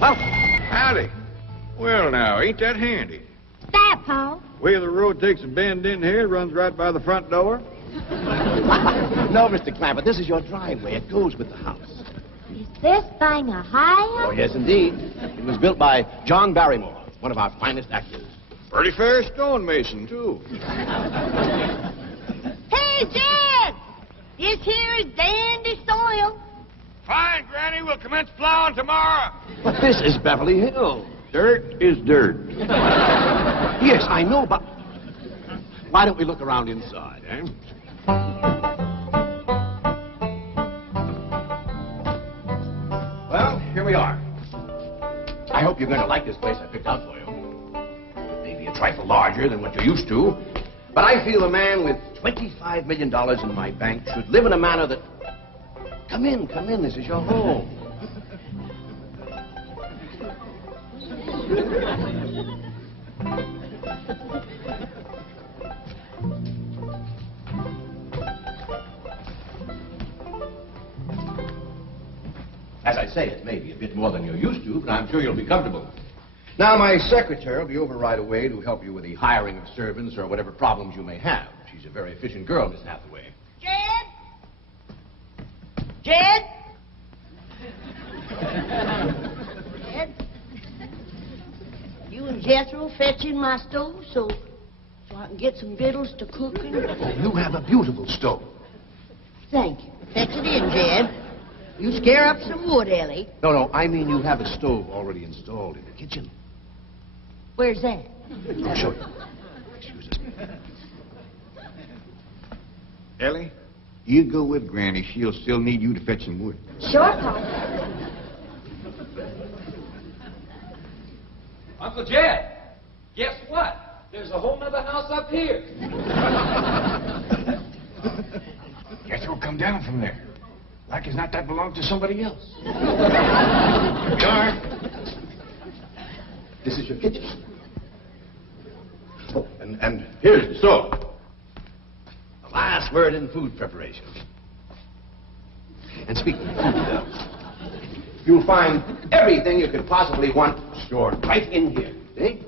Well, howdy. Well, now, ain't that handy? That, Paul? Way the road takes a bend in here, runs right by the front door. No, Mr. Clampett, this is your driveway. It goes with the house. Is this thing a high? Oh, yes, indeed. It was built by John Barrymore, one of our finest actors. Pretty fair stonemason, too. Hey, Jed! This here is dandy soil. Fine, Granny. We'll commence plowing tomorrow. But this is Beverly Hills. Dirt is dirt. Yes, I know, but why don't we look around inside, eh? Well, here we are. I hope you're going to like this place I picked out for you. Maybe a trifle larger than what you're used to, but I feel a man with $25 million in my bank should live in a manner that... Come in, this is your home. As I say, it may be a bit more than you're used to, but I'm sure you'll be comfortable. Now, my secretary will be over right away to help you with the hiring of servants or whatever problems you may have. She's a very efficient girl, Miss Hathaway. Jed? Jed? Jed? You and Jethro fetching my stove so I can get some victuals to cook in? You have a beautiful stove. Thank you. Fetch it in, Jed. You scare up some wood, Ellie. No, I mean you have a stove already installed in the kitchen. Where's that? I'll show you. Excuse us. Ellie, you go with Granny. She'll still need you to fetch some wood. Sure, Paul. Uncle Jed, guess what? There's a whole nother house up here. Guess we'll come down from there. Like as not that belongs to somebody else. Darn. This is your kitchen. Oh, and here's the stove. The last word in food preparation. And speaking of food, you'll find everything you could possibly want stored right in here. See?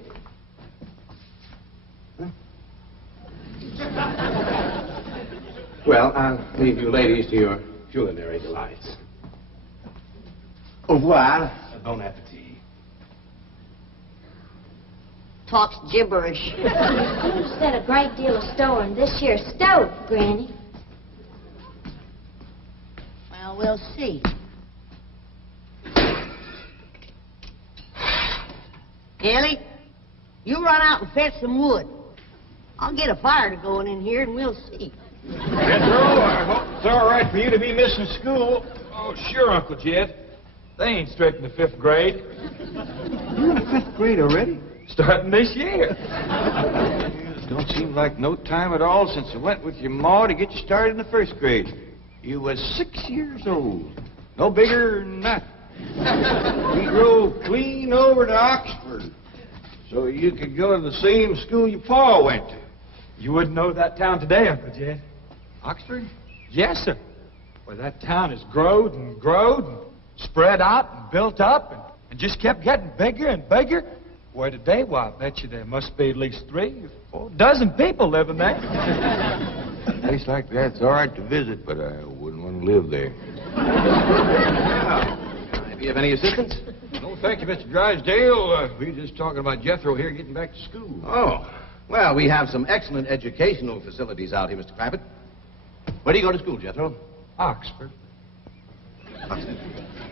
Huh? Well, I'll leave you ladies to your culinary delights. Au revoir. Bon appetit. Talks gibberish. You said a great deal of store in this here stove, Granny. Well, we'll see. Ellie, you run out and fetch some wood. I'll get a fire to going in here and we'll see. Jethro, I hope it's all right for you to be missing school. Oh, sure, Uncle Jed. They ain't straight in the 5th grade. You in the 5th grade already? Starting this year. It don't seem like no time at all since I went with your ma to get you started in the 1st grade. You was 6 years old. No bigger than that. We drove clean over to Oxford so you could go to the same school your pa went to. You wouldn't know that town today, Uncle Jed. Oxford? Yes, sir. Well, that town has growed and growed and spread out and built up and just kept getting bigger and bigger. Where today, why, I bet you there must be at least 3 or 4 dozen people living there. A place like that's all right to visit, but I wouldn't want to live there. Do you have any assistance? No, thank you, Mr. Drysdale. We were just talking about Jethro here getting back to school. Oh, well, we have some excellent educational facilities out here, Mr. Clampett. Where do you go to school, Jethro? Oxford.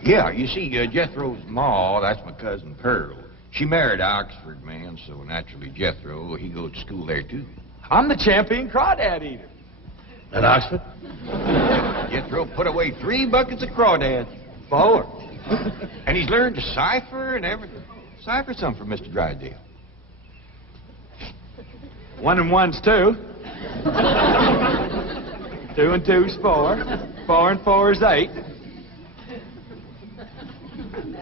Yeah, you see, Jethro's ma, that's my cousin Pearl. She married an Oxford man, so naturally Jethro, he goes to school there, too. I'm the champion crawdad eater. At Oxford? Jethro put away 3 buckets of crawdads. 4. And he's learned to cipher and everything. Cipher some for Mr. Drysdale. 1 and 1's 2. 2 and 2's 4. 4 and 4's 8.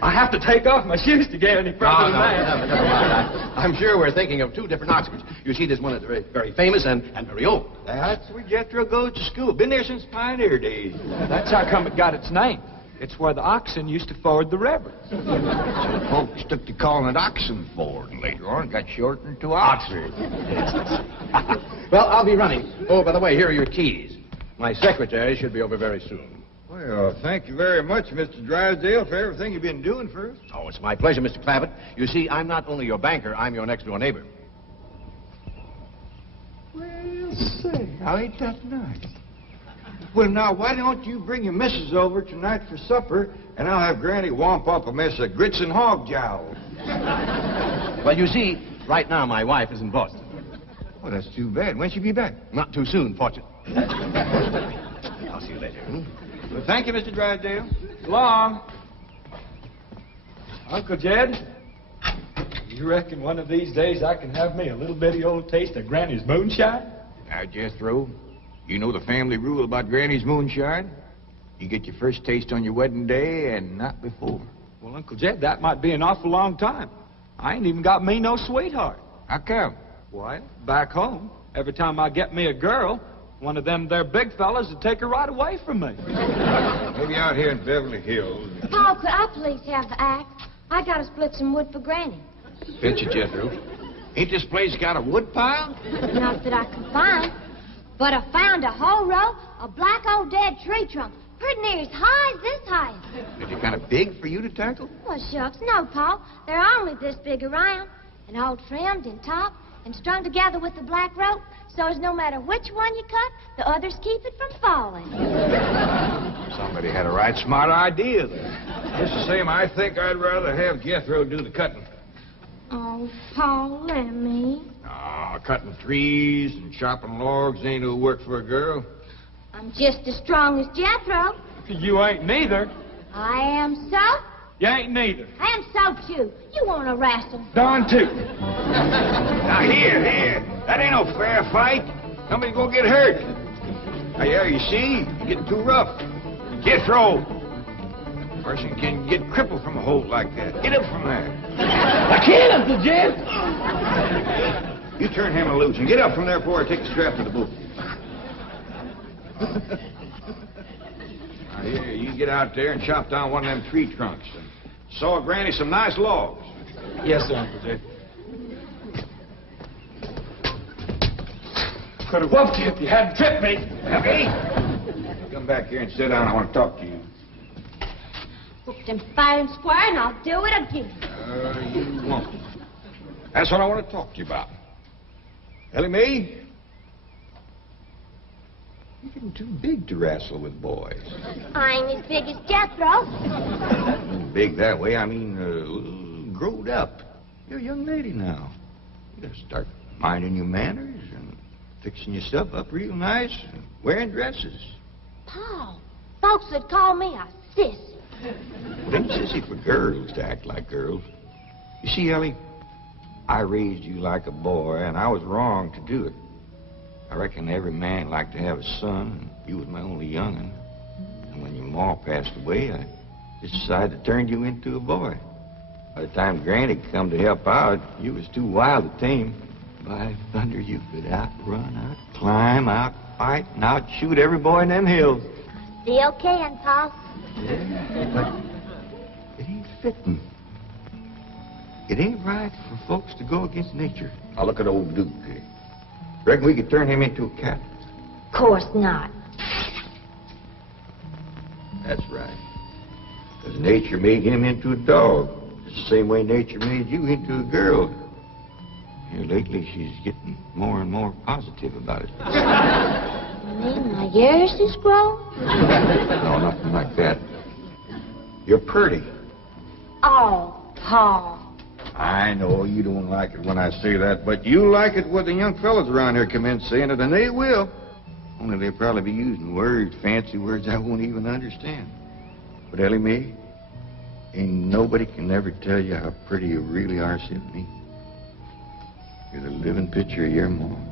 I have to take off my shoes to get any further than that. Never mind. I'm sure we're thinking of 2 different Oxfords. You see, there's one that's very, very famous and very old. That's where Jethro goes to school. Been there since pioneer days. That's how come it got its name. It's where the oxen used to ford the river. So folks took to calling it Oxen Ford, and later on got shortened to Oxford. Well, I'll be running. Oh, by the way, here are your keys. My secretary should be over very soon. Well, thank you very much, Mr. Drysdale, for everything you've been doing for us. Oh, it's my pleasure, Mr. Clampett. You see, I'm not only your banker, I'm your next-door neighbor. Well, say, now ain't that nice? Well, now, why don't you bring your missus over tonight for supper, and I'll have Granny womp up a mess of grits and hog jowl. Well, you see, right now my wife is in Boston. Well, that's too bad. When'll she be back? Not too soon, fortunately. I'll see you later. Well, thank you, Mr. Drysdale. So long. Uncle Jed, you reckon one of these days I can have me a little bitty old taste of Granny's moonshine? Now, Jethro, you know the family rule about Granny's moonshine? You get your first taste on your wedding day and not before. Well, Uncle Jed, that might be an awful long time. I ain't even got me no sweetheart. How come? Why, back home, every time I get me a girl, one of them there big fellas would take her right away from me. Maybe out here in Beverly Hills. Paul, could I please have the axe? I gotta split some wood for Granny. Fetch it, Jethro. Ain't this place got a wood pile? Not that I can find, but I found a whole row of black old dead tree trunks, pretty near as high as this house. Is it kind of big for you to tackle? Well, shucks, no, Paul. They're only this big around, and all trimmed and topped and strung together with the black rope, so as no matter which one you cut, the others keep it from falling. Somebody had a right smart idea there. Just the same, I think I'd rather have Jethro do the cutting. Oh, Paul, let me. Ah, cutting trees and chopping logs ain't no work for a girl. I'm just as strong as Jethro. You ain't neither. I am so. You ain't neither. I am so, too. You want to wrestle? Darn too. Now, here. That ain't no fair fight. Somebody's gonna get hurt. Now, yeah, you see? You're getting too rough. Jethro. A person can get crippled from a hold like that. Get up from there. I can't, Uncle Jed. You turn him loose and get up from there before I take the strap to the boot. Now, here, you get out there and chop down one of them tree trunks and saw Granny some nice logs. Yes, sir, Uncle Jed. Could have whooped you if you hadn't tripped me. Hey, come back here and sit down. I want to talk to you. Hooked and fair and square, and I'll do it again. You won't. That's what I want to talk to you about. Ellie Mae, you're getting too big to wrestle with boys. I ain't as big as Jethro. Big that way, I mean, growed up. You're a young lady now. You gotta start minding your manners and fixing your stuff up real nice and wearing dresses. Paul, folks would call me a sis. It ain't sissy for girls to act like girls. You see, Ellie, I raised you like a boy, and I was wrong to do it. I reckon every man liked to have a son, and you was my only young'un. And when your ma passed away, I just decided to turn you into a boy. By the time Granny come to help out, you was too wild to tame. By thunder, you could outrun, out-climb, out-fight, and out-shoot every boy in them hills. Still can, Paul. Yeah, but it ain't fitting. It ain't right for folks to go against nature. Now look at old Duke. Reckon we could turn him into a cat? Of course not. That's right. Because nature made him into a dog. It's the same way nature made you into a girl. Here lately, she's getting more and more positive about it. You mean my ears is grown? No, nothing like that. You're pretty. Oh, Paul. I know you don't like it when I say that, but you like it when the young fellas around here come in saying it, and they will. Only they'll probably be using words, fancy words I won't even understand. But Ellie Mae, ain't nobody can ever tell you how pretty you really are, except me. You're the living picture of your mom.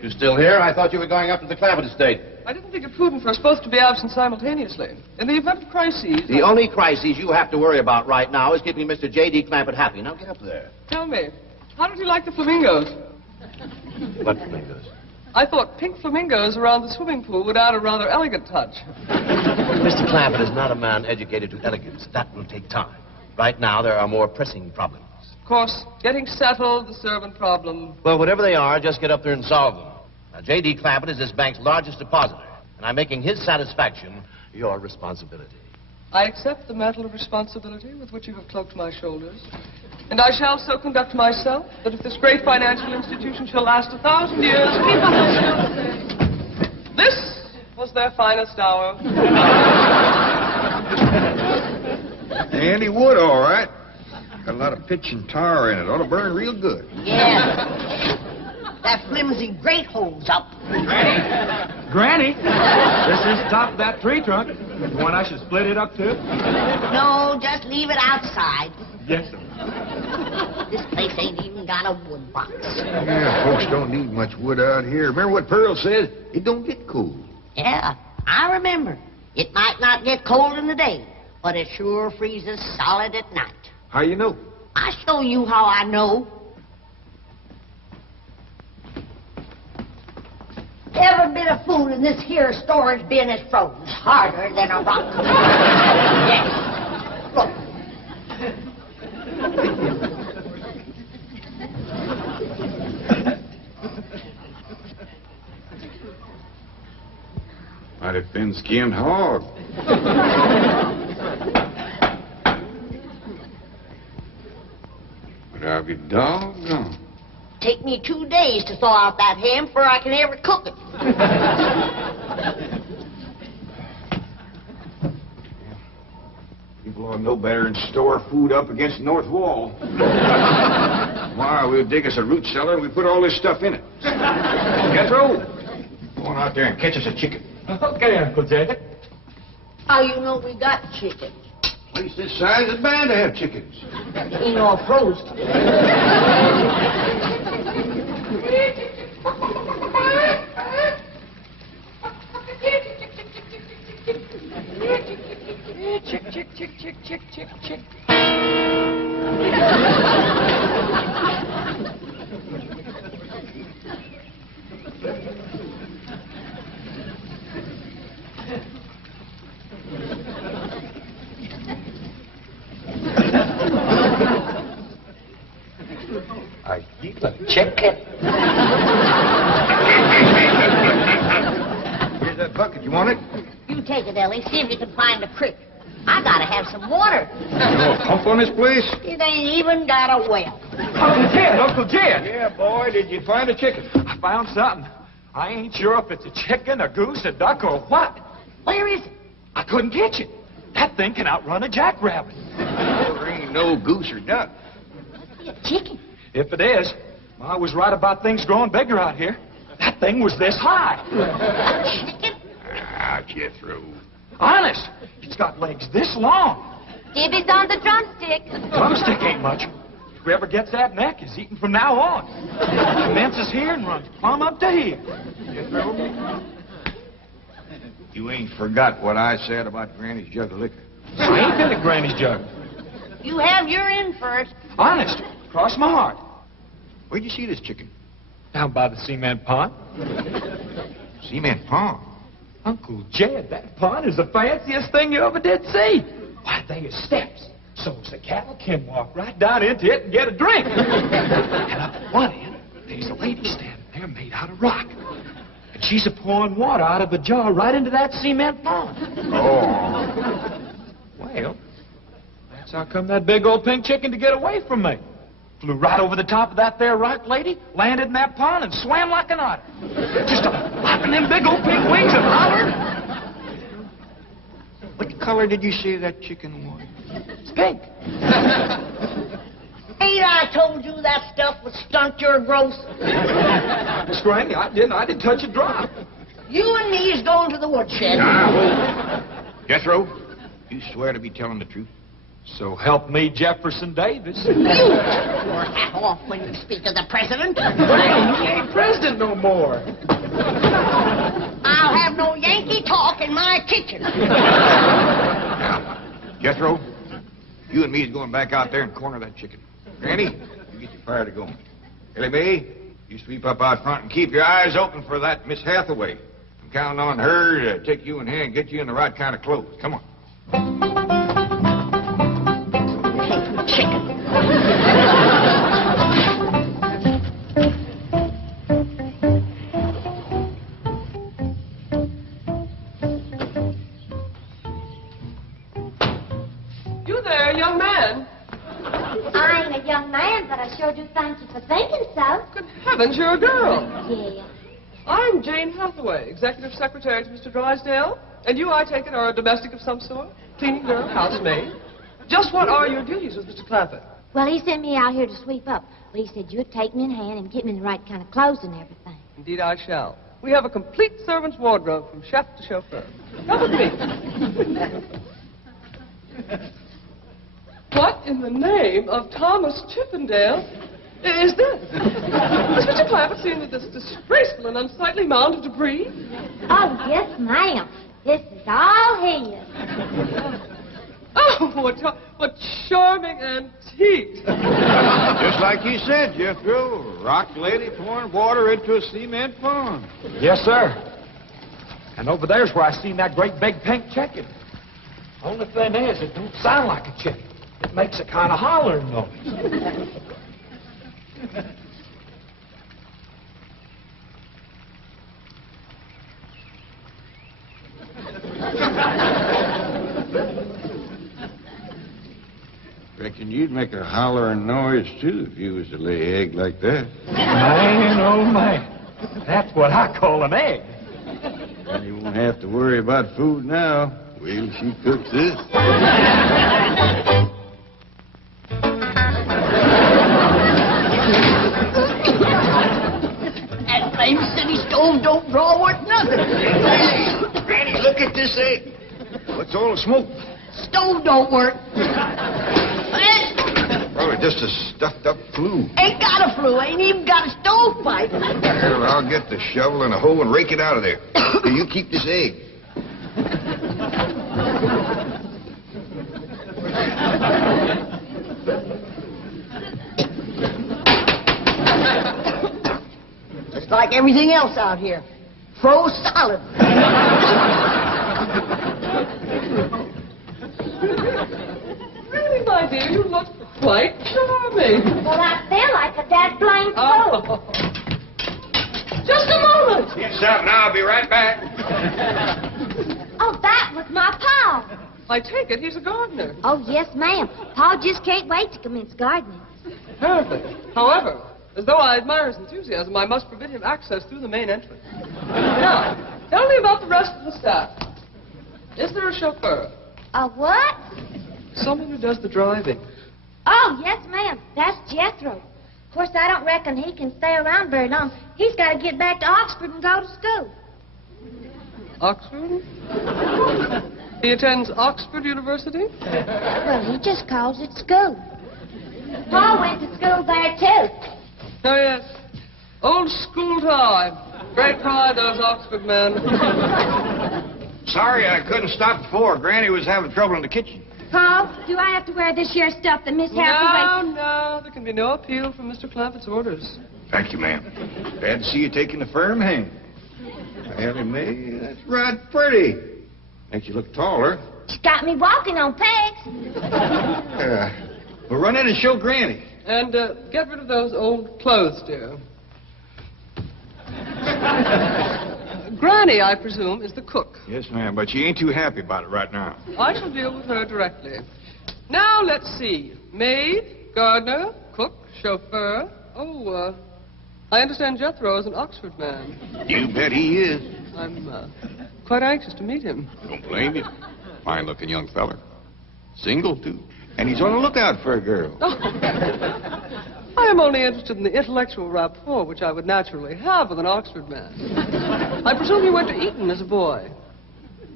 You still here? I thought you were going up to the Clampetts estate. I didn't think it prudent for us both to be absent simultaneously. In the event of crises... The only crises you have to worry about right now is keeping Mr. J.D. Clampett happy. Now get up there. Tell me, how did you like the flamingos? What flamingos? I thought pink flamingos around the swimming pool would add a rather elegant touch. Mr. Clampett is not a man educated to elegance. That will take time. Right now, there are more pressing problems. Of course, getting settled, the servant problem. Well, whatever they are, just get up there and solve them. Now, J.D. Clampett is this bank's largest depositor, and I'm making his satisfaction your responsibility. I accept the mantle of responsibility with which you have cloaked my shoulders. And I shall so conduct myself that if this great financial institution shall last 1,000 years, people will still say, this was their finest hour. Handy wood, all right. Got a lot of pitch and tar in it. Ought to burn real good. Yeah. That flimsy grate holds up. Granny, this is top of that tree trunk. You want I should split it up too? No, just leave it outside. Yes, sir. This place ain't even got a wood box. Yeah, folks don't need much wood out here. Remember what Pearl says? It don't get cold. Yeah, I remember. It might not get cold in the day, but it sure freezes solid at night. How you know? I show you how I know. Every bit of food in this here storage bin is frozen harder than a rock. Yes. Look. Mighty thin-skinned hog. But I'll be doggone. Take me 2 days to thaw out that ham before I can ever cook it. People ought to know better than store food up against the north wall. Tomorrow we'll dig us a root cellar and we put all this stuff in it. Jethro, go on out there and catch us a chicken. Okay, Uncle Jay. How you know we got chicken? Place this size is bound to have chickens. Ain't all frozen. Chick, chick, chick, chick, chick, chick, chick. Are you a chicken? Here's that bucket. You want it? You take it, Ellie. See if you can find a creek. I gotta have some water. You know a pump on this place? It ain't even got a well. Uncle Jed, Uncle Jed. Yeah, boy, did you find a chicken? I found something. I ain't sure if it's a chicken, a goose, a duck, or what. Where is it? I couldn't catch it. That thing can outrun a jackrabbit. There ain't no goose or duck. Must be a chicken. If it is, I was right about things growing bigger out here. That thing was this high. A chicken? Ah, Jethro. Honest, it's got legs this long. Gibby's on the drumstick. Drumstick ain't much. Whoever gets that neck is eating from now on. Commences here and runs plumb up to here. Jethro? You ain't forgot what I said about Granny's jug of liquor. I ain't been to Granny's jug. You have your in first. Honest, cross my heart. Where'd you see this chicken? Down by the cement pond. Cement pond. Uncle Jed, that pond is the fanciest thing you ever did see. Why, they are steps. So's the cattle can walk right down into it and get a drink. And up at one end, there's a lady standing there made out of rock. And she's a-pouring water out of a jar right into that cement pond. Oh. Well, that's how come that big old pink chicken to get away from me. Flew right over the top of that there rock lady, landed in that pond, and swam like an otter. Just flapping them big old pink wings and hollering. What color did you say that chicken was? It's pink. Ain't I told you that stuff would stunt your growth? Miss Granny, I didn't touch a drop. You and me is going to the woodshed. Jethro, you swear to be telling the truth? So help me, Jefferson Davis. You take your hat off when you speak of the president. He ain't president no more. I'll have no Yankee talk in my kitchen. Now, Jethro, you and me is going back out there and corner that chicken. Granny, you get your fire to going. Ellie Mae, you sweep up out front and keep your eyes open for that Miss Hathaway. I'm counting on her to take you in hand and get you in the right kind of clothes. Come on. Chicken. You there, young man? I ain't a young man, but I sure do thank you for thinking so. Good heavens, you're a girl. Yeah. I'm Jane Hathaway, executive secretary to Mr. Drysdale. And you, I take it, are a domestic of some sort? Cleaning girl, housemaid? Just what are your duties with Mr. Clampett? Well, he sent me out here to sweep up. Well, he said you'd take me in hand and get me in the right kind of clothes and everything. Indeed, I shall. We have a complete servant's wardrobe from chef to chauffeur. Come with me. What in the name of Thomas Chippendale is this? Has Mr. Clampett seen this disgraceful and unsightly mound of debris? Oh, yes, ma'am. This is all his. Oh, what charming antiques. Just like you said, Jethro. Rock lady pouring water into a cement pond. Yes, sir. And over there's where I seen that great big pink chicken. Only thing is, it don't sound like a chicken. It makes a kind of hollering noise. Reckon you'd make a hollering noise, too, if you was to lay an egg like that. Man, oh, man. That's what I call an egg. And you won't have to worry about food now. Wait till she cooks this. That flame city stove don't draw worth nothing. Granny, look at this egg. What's all the smoke? Stove don't work. Probably just a stuffed-up flue. Ain't got a flue. Ain't even got a stovepipe. Well, I'll get the shovel and a hoe and rake it out of there. Here, you keep this egg. Just like everything else out here. Froze solid. Really, my dear, you look quite charming. Well, I feel like a dead blamed fool. Oh. Just a moment. You stop now. I'll be right back. Oh, that was my Pa. I take it he's a gardener. Oh, yes, ma'am. Pa just can't wait to commence gardening. Perfect. However, as though I admire his enthusiasm, I must forbid him access through the main entrance. Now, tell me about the rest of the staff. Is there a chauffeur? A what? Someone who does the driving. Oh, yes, ma'am. That's Jethro. Of course, I don't reckon he can stay around very long. He's got to get back to Oxford and go to school. Oxford? He attends Oxford University? Well, he just calls it school. Pa went to school there, too. Oh, yes. Old school time. Great pride, those Oxford men. Sorry I couldn't stop before. Granny was having trouble in the kitchen. Pa, do I have to wear this here stuff that Miss Hathaway... No, there can be no appeal from Mr. Clampett's orders. Thank you, ma'am. Glad to see you taking a firm hand. Ellie Mae, that's right pretty. Makes you look taller. She's got me walking on pegs. We'll run in and show Granny. And get rid of those old clothes, dear. Granny, I presume, is the cook. Yes, ma'am, but she ain't too happy about it right now. I shall deal with her directly. Now, let's see. Maid, gardener, cook, chauffeur. Oh, I understand Jethro is an Oxford man. You bet he is. I'm quite anxious to meet him. Don't blame you. Fine-looking young feller. Single, too. And he's on the lookout for a girl. Oh. I am only interested in the intellectual rapport which I would naturally have with an Oxford man. I presume you went to Eton as a boy.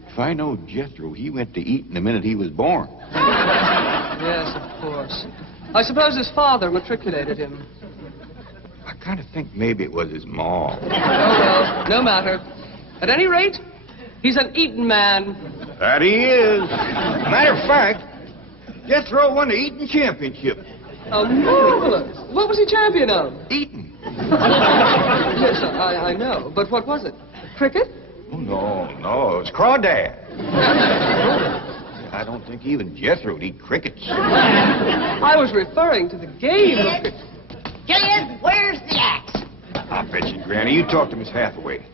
If I know Jethro, he went to Eton the minute he was born. Yes, of course. I suppose his father matriculated him. I kind of think maybe it was his ma. Oh, well, no matter. At any rate, he's an eating man. That he is. Matter of fact, Jethro won the eating championship. Oh, marvelous. What was he champion of? Eating. Yes, I know. But what was it? Cricket? Oh, no, it was crawdad. I don't think even Jethro would eat crickets. I was referring to the game of cricket. Kid, where's the axe? I bet you, Granny, you talk to Miss Hathaway.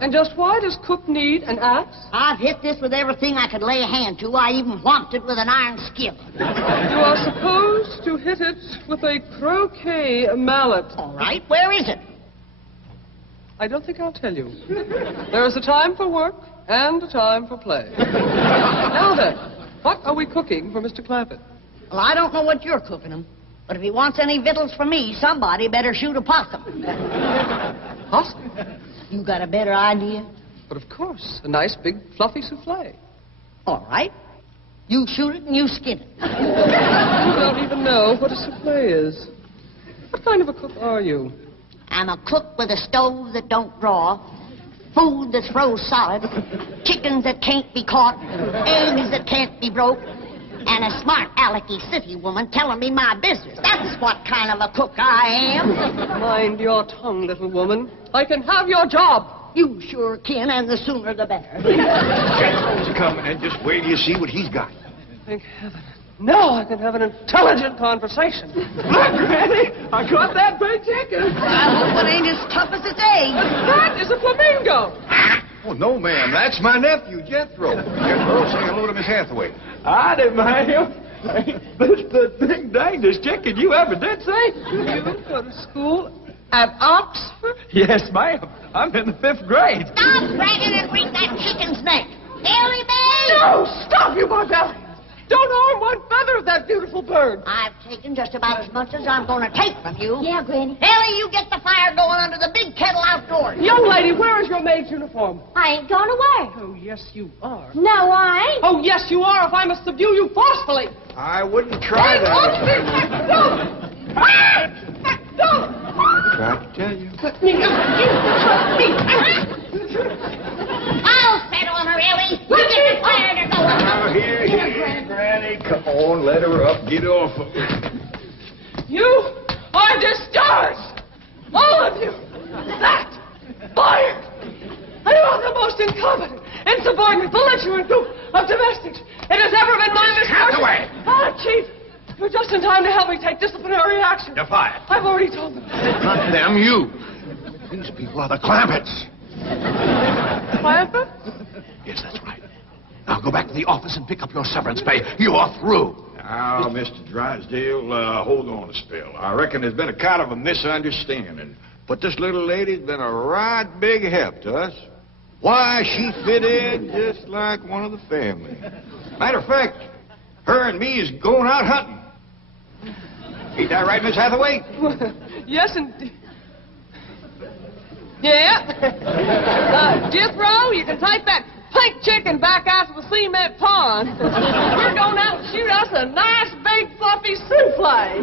And just why does Cook need an axe? I've hit this with everything I could lay a hand to. I even whomped it with an iron skillet. You are supposed to hit it with a croquet mallet. All right, where is it? I don't think I'll tell you. There is a time for work and a time for play. Now then, what are we cooking for Mr. Clampett? Well, I don't know what you're cooking him, but if he wants any victuals from me, somebody better shoot a possum. Possum? You got a better idea? But of course, a nice big fluffy souffle. All right. You shoot it and you skin it. You don't even know what a souffle is. What kind of a cook are you? I'm a cook with a stove that don't draw, food that throws solid, chickens that can't be caught, eggs that can't be broke, and a smart alecky city woman telling me my business. That's what kind of a cook I am. Mind your tongue, little woman. I can have your job. You sure can, and the sooner the better. Jethro's coming, and just wait till you see what he's got. Thank heaven. Now I can have an intelligent conversation. Look, Granny, I caught that big chicken. I hope it ain't as tough as its eggs. That is a flamingo. Oh, no, ma'am. That's my nephew, Jethro. Jethro, say hello to Miss Hathaway. Howdy, ma'am. This the big dangest chicken you ever did see. You go to school at Oxford? Yes, ma'am. I'm in the 5th grade. Stop bragging and wring that chicken's neck. Ellie Mae! No, stop, you barbarian. Don't harm one feather of that beautiful bird. I've taken just about as much as I'm going to take from you. Yeah, Granny. Ellie, you get the fire going under the big kettle outdoors. Young lady, where is your maid's uniform? I ain't going to wear. Oh, yes, you are. No, I ain't. Oh, yes, you are, if I must subdue you forcefully. I wouldn't try Hey, that. don't! Don't! Tried to tell you. I'll settle on her, Ellie. You get the fire to go. Now, here, Granny. Come on, let her up. Get off of her. You are discharged! All of you! That! Fired! I am the most incompetent, insubordinate, belligerent group of domestics it has ever been my misfortune. Hathaway! Ah, Chief! You're just in time to help me take disciplinary action. You're fired. I've already told them. Not them, you. These people are the Clampetts. Clampett? Yes, that's right. Now go back to the office and pick up your severance pay. You're through. Now, Mr. Drysdale, hold on a spell. I reckon there's been a kind of a misunderstanding. But this little lady's been a right big help to us. Why, she fit in just like one of the family. Matter of fact, her and me is going out hunting. Ain't that right, Miss Hathaway? Yes, indeed. Yeah. Jethro, you can take that pink chicken back out to the cement pond. We're going out and shoot us a nice big fluffy souffle.